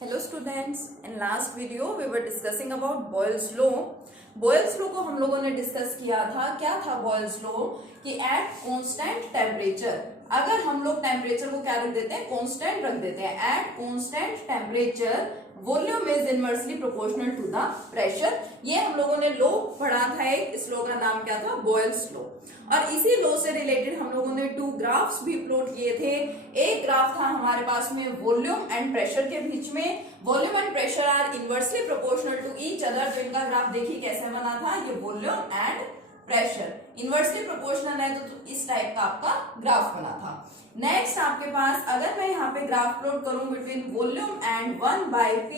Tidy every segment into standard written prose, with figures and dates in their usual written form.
Hello students, in last video we were discussing about Boyle's law. Boyle's law को हम लोगों ने discuss किया था. क्या था Boyle's law? कि एट कांस्टेंट टेम्परेचर, अगर हम लोग टेम्परेचर को क्या रख देते हैं, कांस्टेंट रख देते हैं. At constant temperature volume is inversely proportional to the pressure. ये हम लोगों ने लॉ पढ़ा था. इस लॉ का नाम क्या था? Boyle's law. और इसी लॉ से रिलेटेड हम लोगों ने टू ग्राफ्स भी प्लॉट किए थे. एक ग्राफ था हमारे पास में वॉल्यूम एंड प्रेशर के बीच में. Volume and pressure are inversely proportional to each other. तो इनका ग्राफ देखिए कैसे बना था. ये volume and pressure inversely proportional है तो इस टाइप का आपका ग्राफ बना था. नेक्स्ट आपके पास अगर मैं यहाँ पे ग्राफ प्लॉट करूं बिटवीन वॉल्यूम एंड 1/p,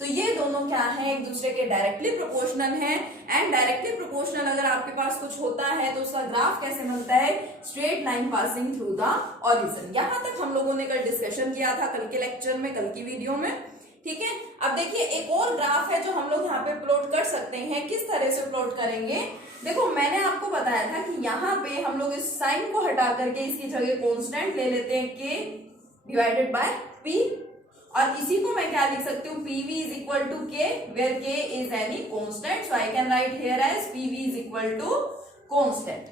तो ये दोनों क्या है, एक दूसरे के डायरेक्टली प्रोपोर्शनल है. एंड डायरेक्टली प्रोपोर्शनल अगर आपके पास कुछ होता है तो उसका ग्राफ कैसे बनता है? Straight line passing through the origin. यहां तक हम लोगों ने कल डिस्कशन किया था, कल के लेक्चर में, कल की वीडियो में. ठीक है. अब देखिए एक और ग्राफ है जो हम लोग यहाँ पे प्लॉट कर सकते हैं. किस तरह से प्लॉट करेंगे? देखो मैंने आपको बताया था कि यहाँ पे हम लोग इस साइन को हटा करके इसकी जगह कांस्टेंट ले लेते हैं k डिवाइडेड बाय p. और इसी को मैं क्या लिख सकती हूँ? pv is equal to k where k is any constant. So I can write here as pv is equal to constant.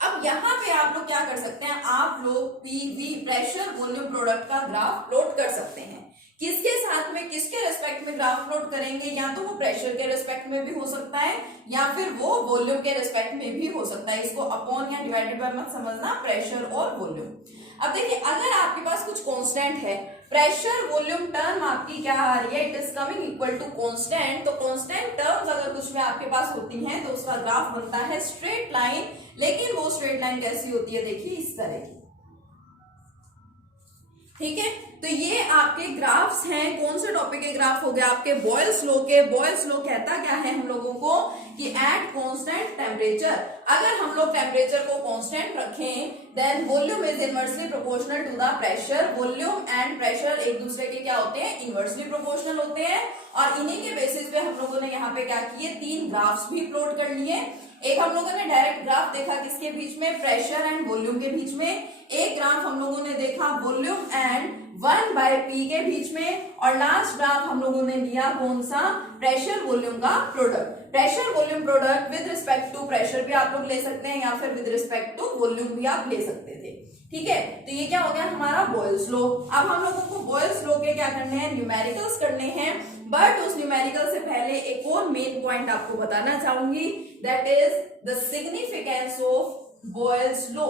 अब यहाँ पे आप लोग क्या कर सकते हैं? आप लोग pv प्रेशर वॉल्यूम प्रोडक्ट का ग्राफ प्लॉट कर सकते हैं. किसके साथ में, किसके रेस्पेक्ट में ग्राफ प्लॉट करेंगे? या तो वो प्रेशर के रेस्पेक्ट में भी हो सकता है या फिर वो वॉल्यूम के रेस्पेक्ट में भी हो सकता है. इसको अपॉन या डिवाइडेड बाय मत समझना, प्रेशर और वॉल्यूम. अब देखिए अगर आपके पास कुछ कांस्टेंट है, प्रेशर वॉल्यूम टर्म आपकी क्या आ रही है? It is coming equal to constant. तो कांस्टेंट टर्म्स अगर कुछ में आपके पास होती हैं तो उसका ग्राफ बनता है स्ट्रेट लाइन. लेकिन वो स्ट्रेट लाइन कैसी होती है? देखिए इस तरह की. ठीक है. तो ये आपके ग्राफ्स हैं. कौन से टॉपिक के ग्राफ हो गए? आपके बॉयल्स लॉ के. बॉयल्स लॉ कहता क्या है हम लोगों को कि एट कांस्टेंट टेम्परेचर, अगर हम लोग टेम्परेचर को कांस्टेंट रखें then volume is inversely proportional to the pressure. Volume and pressure एक दूसरे के क्या होते हैं? इनवर्सली प्रोपोर्शनल होते हैं. और इन्हीं के बेसिस पे हम लोगों ने यहाँ पे क्या किए? तीन ग्राफ्स भी प्लॉट कर लिए. एक हम लोगों ने डायरेक्ट ग्राफ देखा किसके बीच में? प्रेशर एंड वॉल्यूम के बीच में. एक ग्राफ हम लोगों ने देखा वॉल्यूम एंड 1/p के बीच में. और लास्ट ग्राफ हम लोगों ने लिया कौन सा? प्रेशर वॉल्यूम का product. Pressure volume product with respect to pressure भी आप लोग ले सकते हैं या फिर विद रिस्पेक्ट टू वॉल्यूम भी आप ले सकते थे. ठीक है. तो ये क्या हो गया हमारा बॉयल्स लॉ. अब हम लोगों को बॉयल्स लॉ के क्या करने हैं? न्यूमेरिकल्स करने हैं. बट उस न्यूमेरिकल से पहले एक और मेन पॉइंट आपको बताना चाहूंगी, that is the significance of Boyle's law.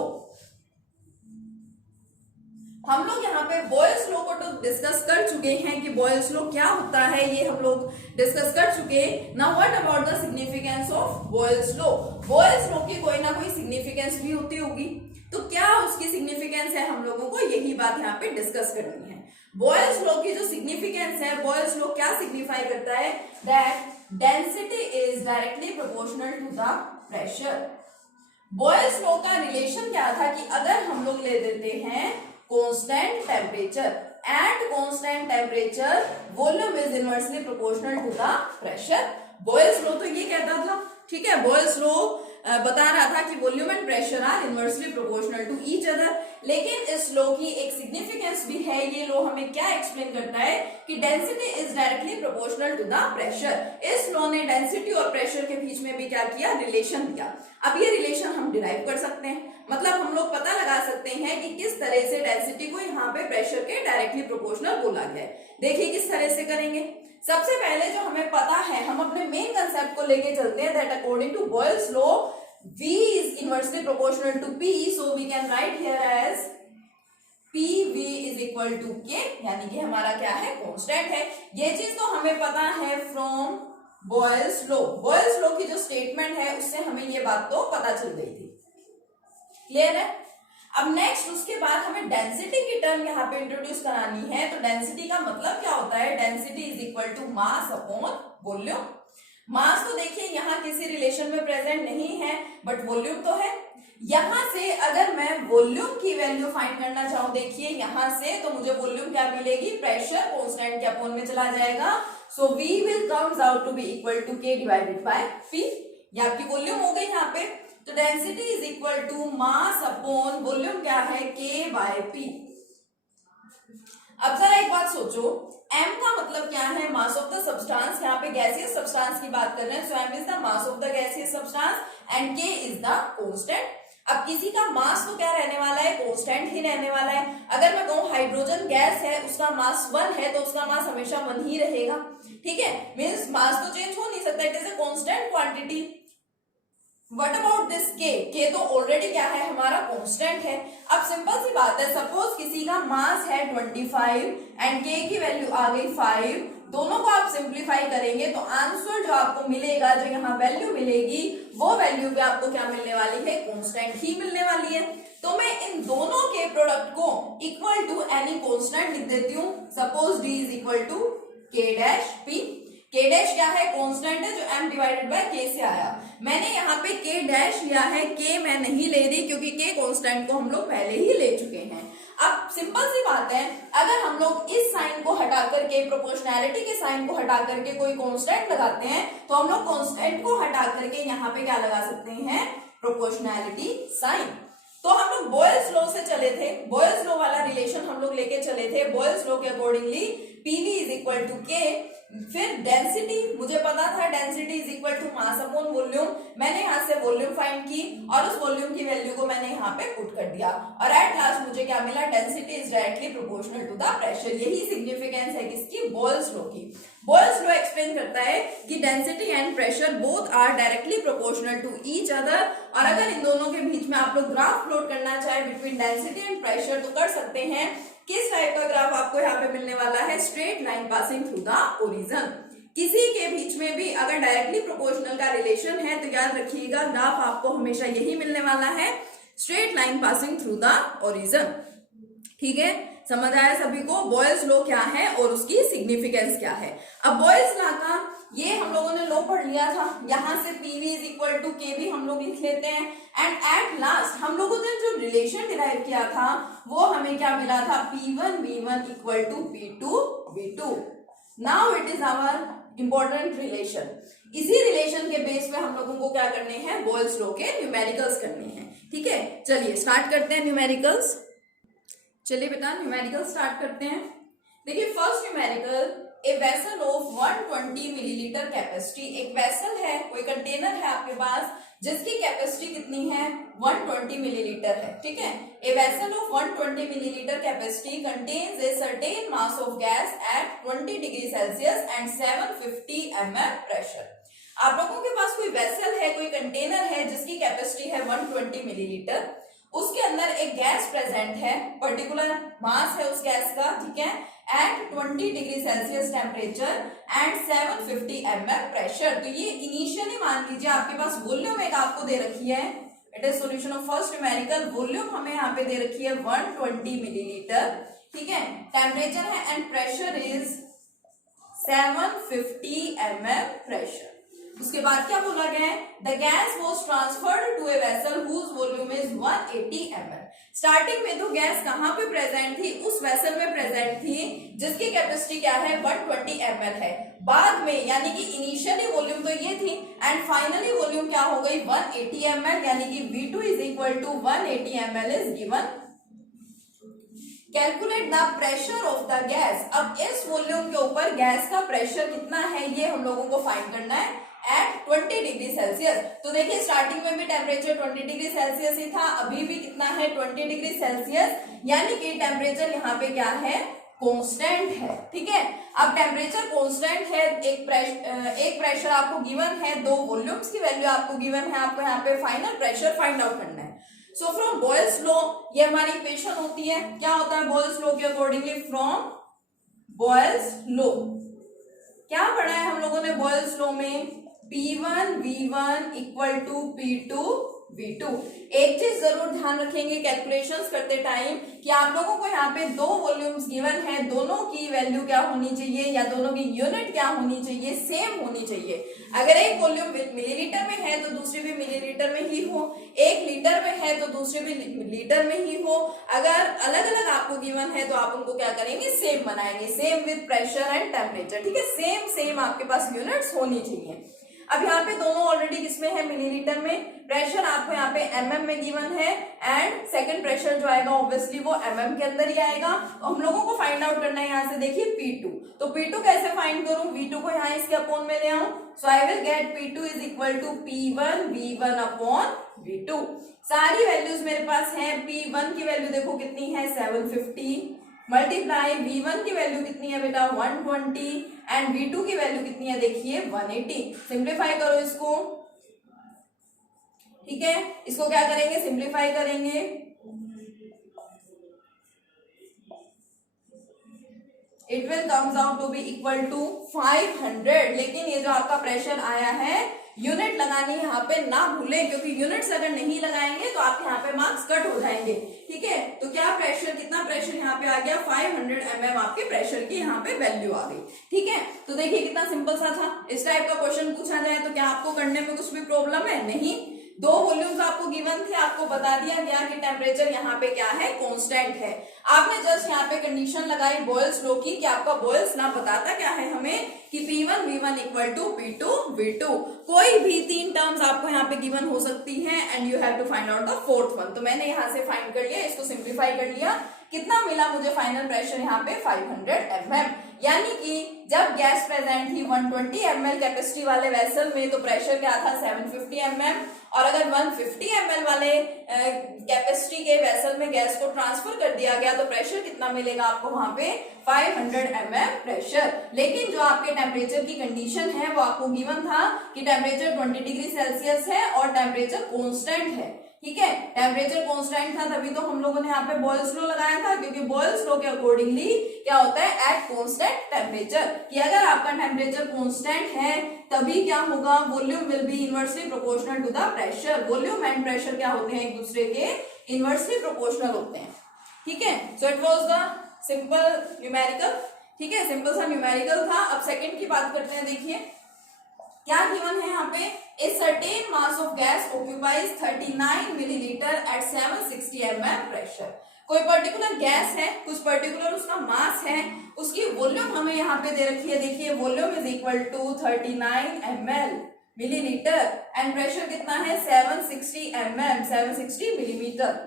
हम लोग यहाँ पे बॉयल्स लॉ को तो डिस्कस कर चुके हैं कि बॉयल्स लॉ क्या होता है, ये हम लोग डिस्कस कर चुके. Now what about the significance of Boyle's law? Boils law की कोई ना कोई सिग्निफिकेंस भी होती होगी. तो क्या उसकी सिग्निफिकेंस है, हम लोगों को यही बात यहाँ पे डिस्कस करनी है. बॉयल्स लॉ की जो सिग्निफिकेंस है, बॉयल्स लॉ क्या सिग्निफाई करता है? That density is directly proportional to the pressure. Boyle's law का रिलेशन क्या था कि अगर हम लोग ले देते हैं constant temperature, at constant temperature volume is inversely proportional to the pressure. Boyle's law तो ये कहता था. ठीक है. बॉयल्स लॉ बता रहा था कि volume and pressure are inversely proportional to each other. लेकिन इस लॉ की एक सिग्निफिकेंस भी है. ये लॉ हमें क्या एक्सप्लेन करता है कि density is directly proportional to the pressure. इस लॉ ने डेंसिटी और प्रेशर के बीच में भी क्या किया? रिलेशन दिया. अब ये रिलेशन हम डिराइव कर सकते हैं, मतलब हम लोग पता लगा सकते हैं कि किस तरह से डेंसिटी को यहाँ पे प्रेशर के डायरेक्टली प्रोपोर्शनल बोला गया है. देखिए किस तरह से करेंगे. सबसे पहले जो हमें पता है, हम अपने मेन कंसेप्ट को लेके चलते हैं, that according to Boyle's law V is inversely proportional to P, so we can write here as PV is equal to K, यानी कि हमारा क्या है? कांस्टेंट है. ये चीज तो हमें पता है from Boyle's law. Boils law की जो स्टेटमेंट है उससे हमें ये बात तो पता चल गई थी. क्लियर है. अब नेक्स्ट उसके बाद हमें डेंसिटी की टर्म यहाँ पे इंट्रोड्यूस करानी है. तो डेंसिटी का मतलब क्या होता है? Density is equal to mass upon volume. Mass तो देखिए यहाँ किसी रिलेशन में प्रेजेंट नहीं है, बट वॉल्यूम तो है. यहां से अगर मैं वॉल्यूम की वैल्यू फाइंड करना चाहूं, देखिए यहां से, तो मुझे वॉल्यूम क्या मिलेगी? प्रेशर कांस्टेंट के अपॉन में चला जाएगा. So V will comes out to be equal to K divided by P. ये आपकी वॉल्यूम हो गई यहाँ पे. तो density is equal to mass upon volume क्या है? K by P. अब जरा एक बात सोचो, m का मतलब क्या है, मास ऑफ द सब्सटेंस। यहाँ पे गैसियस सब्सटेंस की बात कर रहे हैं, सो m is the mass of the gaseous substance and k is the constant. अब किसी का मास तो क्या रहने वाला है, कांस्टेंट ही रहने वाला है। अगर मैं कहूँ हाइड्रोजन गैस है, उसका मास 1 है, तो उसका मास हमेशा 1 ही रहेगा, ठीक है, मींस मास तो चेंज हो नहीं सकता, it is a constant quantity. What about this K? K तो ऑलरेडी क्या है, हमारा कांस्टेंट है। अब सिंपल सी बात है, सपोज किसी का मास है 25 एंड K की वैल्यू आ गई 5, दोनों को आप सिंप्लीफाई करेंगे तो आंसर जो आपको मिलेगा, जो यहाँ वैल्यू मिलेगी, वो वैल्यू पे आपको क्या मिलने वाली है, कांस्टेंट ही मिलने वाली है। तो मैं इन दोनों के प्रोडक्ट को इक्वल टू एनी कांस्टेंट लिख देती हूँ। Suppose D is equal to K dash P। K dash क्या है, कांस्टेंट है जो m डिवाइडेड बाय K से आया। मैंने यहाँ पे K डैश लिया है, K मैं नहीं ले रही क्योंकि K कांस्टेंट को हम लोग पहले ही ले चुके हैं। अब सिंपल सी बात है, अगर हम लोग इस साइन को हटा करके, प्रोपोर्शनैलिटी के साइन को हटा करके कोई कांस्टेंट लगाते हैं, तो हम लोग कांस्टेंट को हटा करके यहाँ पे क्या लगा सकते हैं, प्रोपोर्शनैलिटी साइन। तो हम लोग बॉयल्स लॉ से चले थे, बॉयल्स लॉ वाला रिलेशन हम लोग लेके चले थे। बॉयल्स लॉ के accordingly PV is equal to K, फिर डेंसिटी, मुझे पता था density is equal to mass upon volume, मैंने यहाँ से वॉल्यूम फाइंड की और उस वॉल्यूम की वैल्यू को मैंने यहाँ पे पुट कर दिया और एट लास्ट मुझे क्या मिला, density is directly proportional to the pressure. यही सिग्निफिकेंस है किसकी, बॉयल्स लॉ की। बॉयल्स लॉ एक्सप्लेन करता है कि density and pressure both are directly proportional to each other, और अगर इन दोनों के बीच में आप लोग ग्राफ प्लॉट करना चाहे बिटवीन डेंसिटी एंड प्रेशर तो कर सकते हैं। किस टाइप का ग्राफ आपको यहाँ पे मिलने वाला है, straight line passing through the origin. किसी के बीच में भी अगर डायरेक्टली प्रोपोर्शनल का रिलेशन है तो याद रखिएगा ग्राफ आपको हमेशा यही मिलने वाला है, straight line passing through the origin. ठीक है, समझ आया सभी को बॉयल्स लॉ क्या है और उसकी सिग्निफिकेंस क्या है। अब बॉयल्स लॉ का ये हम लोगों ने लॉ पढ़ लिया था, यहाँ से पीवी इज इक्वल टू के भी हम लोग लिख लेते हैं एंड एट लास्ट हम लोगों ने जो रिलेशन डिराइव किया था वो हमें क्या मिला था, P1V1 equal to P2V2। Now it is our important relation. इसी रिलेशन के बेस पे हम लोगों को क्या करने हैं, बॉयल्स लॉ के न्यूमेरिकल्स करने हैं। ठीक है, चलिए स्टार्ट करते हैं न्यूमेरिकल्स। चलिए बेटा न्यूमेरिकल स्टार्ट करते हैं। देखिए first numerical, a vessel of 120 millilitre capacity. एक वेसल है, कोई कंटेनर है आपके पास जिसकी कैपेसिटी कितनी है, 120 मिलीलीटर है। ठीक है, a vessel of 120 millilitre capacity contains A certain mass of gas at 20 degree Celsius and 750 mm pressure. आप लोगों के पास कोई वेसल है, कोई कंटेनर है जिसकी कैपेसिटी है 120 मिलीलीटर, उसके अंदर एक गैस प्रेजेंट है, पर्टिकुलर मास है उस गैस का, ठीक है, at 20 degree Celsius temperature and 750 mm pressure. तो ये इनिशियली मान लीजिए आपके पास वॉल्यूम एक आपको दे रखी है, it is solution of first numerical. Volume हमें यहाँ पे दे रखी है 120 मिलीलीटर, ठीक है, टेम्परेचर है and pressure is 750 mm pressure. उसके बाद क्या बोला गया है, the gas was transferred to a vessel whose volume is 180 ml। Starting में तो गैस कहाँ पे प्रेजेंट थी, उस वेसल में प्रेजेंट थी जिसकी कैपेसिटी क्या है, 120 ml है। बाद में यानी कि इनिशियली वॉल्यूम तो ये थी एंड फाइनली वॉल्यूम क्या हो गई, 180 ml, यानी कि V2 is equal to 180 ml is given. Calculate the pressure of the gas. अब इस वॉल्यूम के ऊपर गैस का प्रेशर कितना है ये हम लोगों को फाइंड करना है एट 20 डिग्री सेल्सियस। तो देखिए स्टार्टिंग में भी टेम्परेचर 20 डिग्री सेल्सियस ही था, अभी भी कितना है 20 डिग्री सेल्सियस, यानी कि टेम्परेचर यहाँ पे क्या है, कांस्टेंट है। ठीक है, अब टेम्परेचर कांस्टेंट है, एक प्रेशर आपको गिवन है, दो वॉल्यूम्स की वैल्यू आपको गिवन है, आपको यहाँ पे फाइनल प्रेशर फाइंड आउट करना है। सो फ्रॉम बॉयल्स लॉ ये हमारी इक्वेशन होती है, क्या होता है बॉयल्स लॉ के अकॉर्डिंगली, फ्रॉम बॉयल्स लॉ क्या पढ़ा है हम लोगों ने बॉयल्स लॉ में, P1V1 इक्वल टू P2V2। एक चीज जरूर ध्यान रखेंगे कैलकुलेशंस करते टाइम कि आप लोगों को यहाँ पे दो वॉल्यूम्स गिवन है, दोनों की वैल्यू क्या होनी चाहिए या दोनों की यूनिट क्या होनी चाहिए, सेम होनी चाहिए। अगर एक वॉल्यूम मिलीलीटर में है तो दूसरी भी मिलीलीटर में ही हो, एक लीटर में है तो दूसरी भी लीटर में ही हो। अगर अलग अलग आपको गिवन है तो आप उनको क्या करेंगे, सेम बनाएंगे, same with pressure and temperature. ठीक है, सेम आपके पास यूनिट्स होनी चाहिए। अब यहाँ पे दोनों ऑलरेडी किसमें है, मिलीलीटर में। प्रेशर आपको यहाँ पे mm में गिवन है एंड सेकंड प्रेशर जो आएगा ऑब्वियसली वो mm के अंदर ही आएगा। तो हम लोगों को फाइंड आउट करना है यहाँ से, देखिए P2। तो P2 कैसे फाइंड करूं, V2 को यहाँ इसके अपॉन में ले आऊं, so I will get P2 is equal to P1 V1 upon V2। सारी वैल्यूज मेरे पास है। P1 की वैल्यू देखो कितनी है 750 मल्टीप्लाई V1 की वैल्यू कितनी है बेटा 120 एंड V2 की वैल्यू कितनी है देखिए 180। सिंप्लीफाई करो इसको, ठीक है, इसको क्या करेंगे, सिंप्लीफाई करेंगे। It will comes out to be equal to 500। लेकिन ये जो आपका प्रेशर आया है यूनिट लगानी यहाँ पे ना भूलें, क्योंकि यूनिट्स अगर नहीं लगाएंगे तो आपके यहाँ पे मार्क्स कट हो जाएंगे, ठीक है। तो क्या प्रेशर, कितना प्रेशर यहाँ पे आ गया 500 mm आपके प्रेशर की यहाँ पे वैल्यू आ गई, ठीक है। तो देखिए कितना सिंपल सा था। इस टाइप का क्वेश्चन पूछा जाए तो क्या आपको करने में कुछ भी प्रॉब्लम है, नहीं। दो वॉल्यूम्स आपको गिवन थे, आपको बता दिया गया कि टेम्परेचर यहाँ पे क्या है, कांस्टेंट है। आपने जस्ट यहाँ पे कंडीशन लगाई बॉयल्स लॉ की कि आपका बॉयल्स लॉ बताता क्या है हमें कि P1 V1 equal to P2 V2। कोई भी तीन टर्म्स आपको यहाँ पे गिवन हो सकती है and you have to find out the fourth one. तो मैंने यहाँ से फाइंड कर लिया, इसको सिंप्लीफाई कर लिया। कितना मिला मुझे फाइनल प्रेशर यहाँ पे 500 mm, यानी कि जब गैस प्रेजेंट थी 120 ml कैपेसिटी वाले वेसल में तो प्रेशर क्या था 750 mm, और अगर 150 ml वाले कैपेसिटी के वेसल में गैस को ट्रांसफर कर दिया गया तो प्रेशर कितना मिलेगा आपको वहां पे 500 mm प्रेशर। लेकिन जो आपके टेम्परेचर की कंडीशन है वो आपको गिवन था कि टेम्परेचर 20 डिग्री सेल्सियस है और टेम्परेचर कांस्टेंट है, ठीक है। टेम्परेचर कांस्टेंट था तभी तो हम लोगों ने यहाँ पे बॉयल्स लॉ लगाया था, क्योंकि बॉयल्स लॉ के अकॉर्डिंगली क्या होता है एट कांस्टेंट टेम्परेचर, कि अगर आपका टेम्परेचर कांस्टेंट है तभी क्या होगा, volume will be inversely proportional to the pressure. Volume and pressure क्या होते हैं, एक दूसरे के इनवर्सली प्रोपोर्शनल होते हैं, ठीक है। So it was the simple numerical, ठीक है, सिंपल सा न्यूमेरिकल था। अब सेकंड की बात करते हैं। देखिए क्या गिवन है यहाँ पे, a certain mass of gas occupies 39 millilitre at 760 mm pressure. कोई पर्टिकुलर गैस है, कुछ पर्टिकुलर उसका मास है, उसकी वॉल्यूम हमें यहाँ पे दे रखी है। देखिए volume is equal to 39 ml millilitre and pressure कितना है 760 mm 760 millimetre,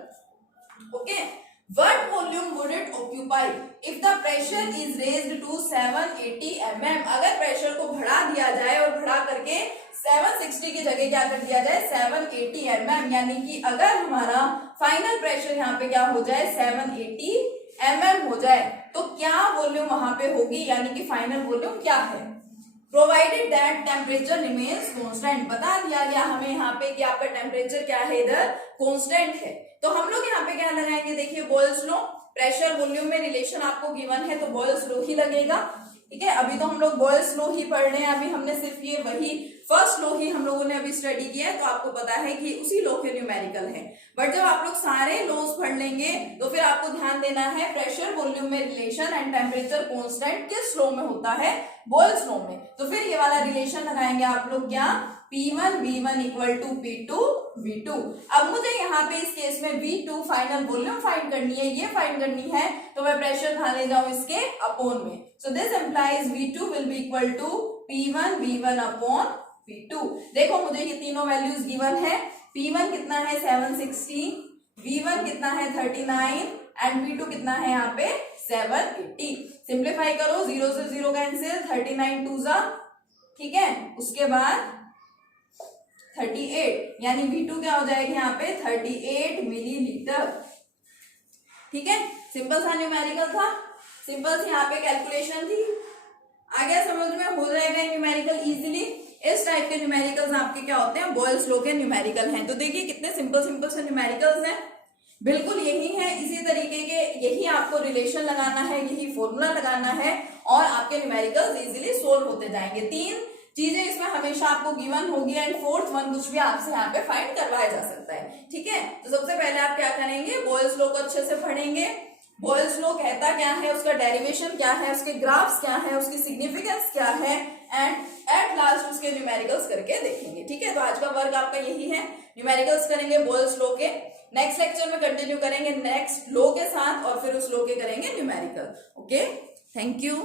okay. What volume would it occupy if the pressure is raised to 780 mm? अगर प्रेशर को बढ़ा दिया जाए और बढ़ा करके 760 की जगह क्या कर दिया जाए 780 mm, यानी कि अगर हमारा फाइनल प्रेशर यहाँ पे क्या हो जाए 780 mm हो जाए तो क्या वॉल्यूम वहां पे होगी, यानी कि फाइनल वॉल्यूम क्या है। Provided that temperature remains constant, बता दिया गया हमें यहाँ पे कि आपका टेम्परेचर क्या है इधर कांस्टेंट है। तो हम लोग यहाँ पे क्या लगाएंगे, देखिए बॉयल्स लॉ, प्रेशर वॉल्यूम में रिलेशन आपको गिवन है तो बॉयल्स लॉ ही लगेगा, ठीक है। अभी तो हम लोग बॉयल्स लॉ ही पढ़ रहे हैं, अभी हमने सिर्फ ये वही फर्स्ट लॉ ही हम लोगों ने अभी स्टडी किया है, तो आपको पता है कि उसी लॉ के न्यूमेरिकल है। बट जब आप लोग सारे लॉज पढ़ लेंगे तो फिर आपको ध्यान देना है प्रेशर वॉल्यूम में रिलेशन एंड टेम्परेचर कांस्टेंट किस लॉ में होता है, बॉयल्स लॉ में। तो फिर ये वाला रिलेशन लगाएंगे आप लोग क्या, P1 V1 equal to P2 V2। अब मुझे यहाँ पे इस केस में V2 फाइनल वॉल्यूम फाइंड करनी है, ये फाइंड करनी है तो मैं प्रेशर कहाँ ले जाऊं इसके अपॉन में। So this implies V2 will be equal to P1 V1 upon P2। देखो मुझे ये तीनों वैल्यूज गिवन है, P1 कितना है 760, V1 कितना है 39 एंड P2 कितना है यहाँ पे 780। सिंप्लीफाई करो, 0 से 0 कैंसिल, 39 2 जा, ठीक है, उसके बाद 38, यानी V2 क्या हो जाएगी यहाँ पे 38 मिलीलीटर, ठीक है। सिंपल सा न्यूमेरिकल था, सिंपल सी यहाँ पे कैलकुलेशन थी, आ गया समझ में, हो जाएगा न्यूमेरिकल इजीली। इस टाइप के न्यूमेरिकल्स आपके क्या होते हैं, बॉयल्स लॉ के न्यूमेरिकल हैं। तो देखिए कितने सिंपल सिंपल से न्यूमेरिकल्स हैं, बिल्कुल यही है, इसी तरीके के यही आपको रिलेशन लगाना है, यही फॉर्मूला लगाना है और आपके न्यूमेरिकल्स इजीली सोल्व होते जाएंगे। तीन चीजें इसमें हमेशा आपको गिवन होगी एंड फोर्थ वन कुछ भी आपसे यहाँ पे फाइंड करवाया जा सकता है, ठीक है। तो सबसे पहले आप क्या करेंगे, बॉयल्स लॉ को अच्छे से पढ़ेंगे। बॉयल्स लॉ कहता क्या है, उसका डेरिवेशन क्या है, उसके ग्राफ्स क्या है, उसकी सिग्निफिकेंस क्या है एंड एट लास्ट उसके न्यूमेरिकल्स करके देखेंगे, ठीक है। तो आज का वर्क आपका यही है, न्यूमेरिकल्स करेंगे बॉयल्स लॉ के। नेक्स्ट लेक्चर में कंटिन्यू करेंगे नेक्स्ट लॉ के साथ और फिर उस लॉ के करेंगे न्यूमेरिकल, ओके। Thank you.